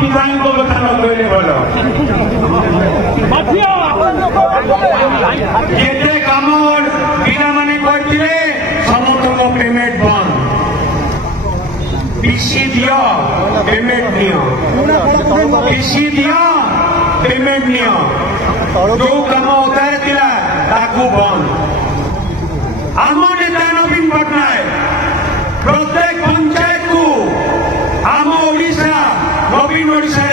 विधायक कथा न कहले भल केते काम पिला माने करथिले समस्त पेमेंट बंद पीसी दियो पेमेंट नियो पीसी दियो पेमेंट नियो जो काम उतार दिला ताकू बंद आम नेता नवीन पट्टनायक प्रत्येक पंचायत को आम ओडिशा नवीन ओडिशा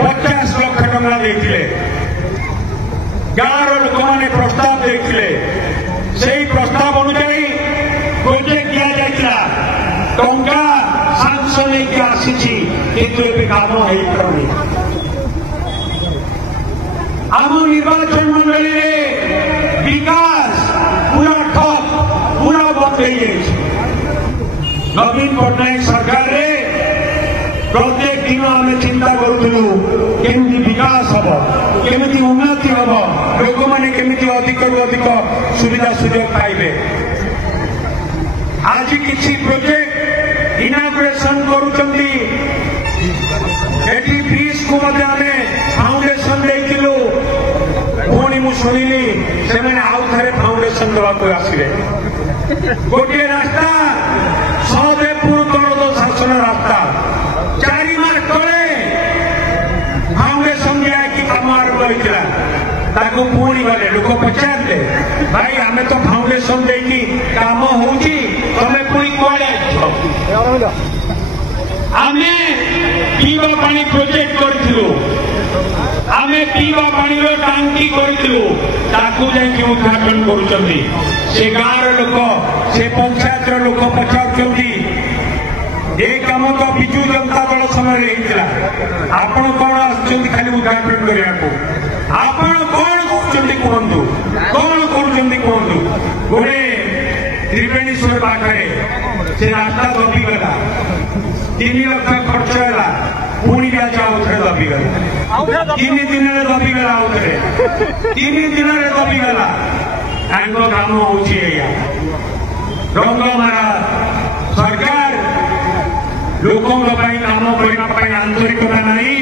50 लाख टंका देथिले गाँव लोक मैंने प्रस्ताव देते से प्रस्ताव अनुजाई प्रोजेक्ट दिया जाता टंका सांसन आसी काम हो आम निर्वाचन मंडली विकास पूरा ठप पूरा बंद हो नवीन पट्टनायक सरकार प्रत्येक दिन आम चिंता करूँ केमती विकास हम केमती उन्नति हम लोक मैंने केमती अधिक अधिक सुविधा सुजोग पाइबे आज किसी प्रोजेक्ट इनाग्रेशन करुचंती ब्रिज को फाउंडेशन देलु पुणी मु शुणिली से आउ थे फाउंडेशन देवाक आसिले गोटे रास्ता सहदेवपुर तौर शासन रास्ता 4 मास तले फाउंडेशन दिया काम आरंभ होता ताकू पुणी गले लोक पचारे भाई आम तो फाउंडेशन देकी काम होती तमें पुणी कड़े आम पीवा पानी प्रोजेक्ट करूँ आम पीवा पानी टांकी करूँ उद्घाटन कर गाँव लोक से पंचायत लोक पचार ये कम तो विजु जनता दल समय आपण कौन आसुच्च खाली उद्घाटन करने को आपण कौन कहते कहतु कौन कहतु गोटे त्रिवेणीश्वर पाखे से रास्ता दबिगला 3 लाख खर्च है पुणी आज आउ थे दबिगला 3 दिन दबिगला आउ थे 3 दिन दबिगला काम हो रंगमारा सरकार लोकों काम करने आंतरिकता नहीं